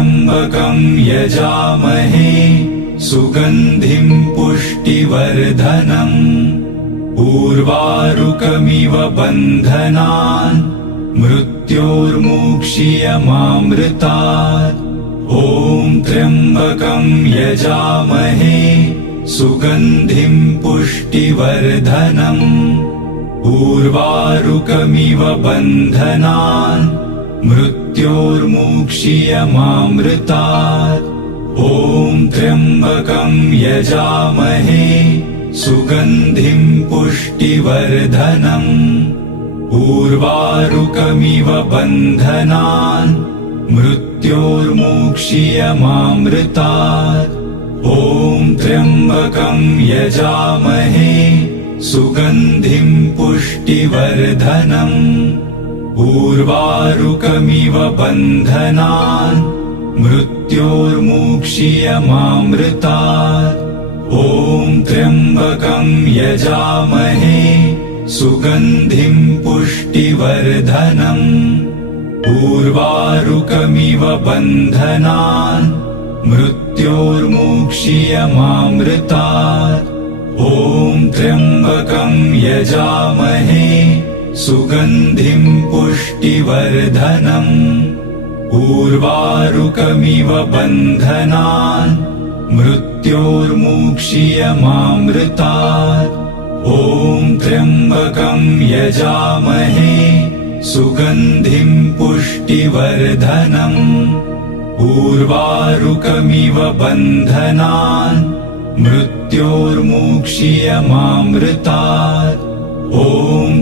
त्र्यम्बकं यजामहे सुगन्धिं पुष्टिवर्धनम् उर्वारुकमिव बन्धनान् मृत्योर्मुक्षीयमामृतात्। ॐ त्र्यम्बकं यजामहे सुगन्धिं पुष्टिवर्धनम् उर्वारुकमिव बन्धनान् मृत्योर्मुक्षीयमामृतात्। ॐ त्र्यम्बकं यजामहे सुगन्धिं पुष्टिवर्धनम् उर्वारुकमिव बन्धनान् मृत्योर्मुक्षीयमामृतात्। ॐ त्र्यम्बकं यजामहे सुगन्धिं पुष्टिवर्धनम् उर्वारुकमिव बन्धनान् मृत्योर्मुक्षीयमामृतात्। ॐ त्र्यम्बकं यजामहे सुगन्धिं पुष्टिवर्धनम् उर्वारुकमिव बन्धनान् मृत्योर्मुक्षीयमामृतात्। ॐ त्र्यम्बकं यजामहे सुगन्धिं पुष्टिवर्धनम् उर्वारुकमिव बन्धनान् मृत्योर्मुक्षीयमामृतात्। ॐ त्र्यम्बकं यजामहे सुगन्धिं पुष्टिवर्धनम् उर्वारुकमिव बन्धनान् मृत्योर्मुक्षीयमामृतात्। ॐ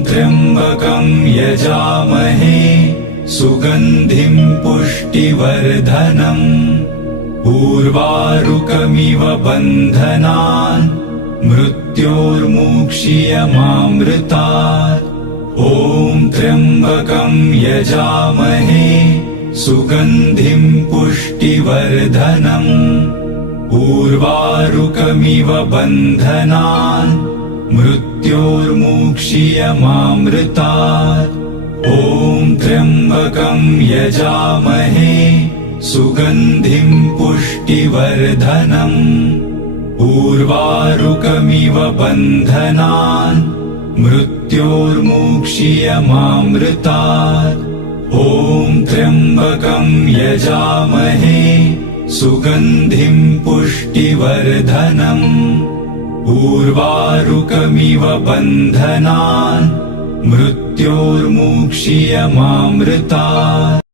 त्र्यम्बकं यजामहे सुगन्धिं पुष्टिवर्धनम् उर्वारुकमिव बन्धनान् मृत्योर्मुक्षीयमामृतात्। ॐ त्र्यम्बकं यजामहे सुगन्धिं पुष्टिवर्धनम् उर्वारुकमिव बन्धनान् मृत्योर्मुक्षीयमामृतात्। ॐ त्र्यम्बकं यजामहे सुगन्धिं पुष्टिवर्धनम् उर्वारुकमिव बन्धनान् मृत्योर्मुक्षीयमामृतात्। ॐ त्र्यम्बकं यजामहे सुगन्धिं पुष्टिवर्धनम् उर्वारुकमिव बन्धनान् मृत्योर्मुक्षीयमामृतात्।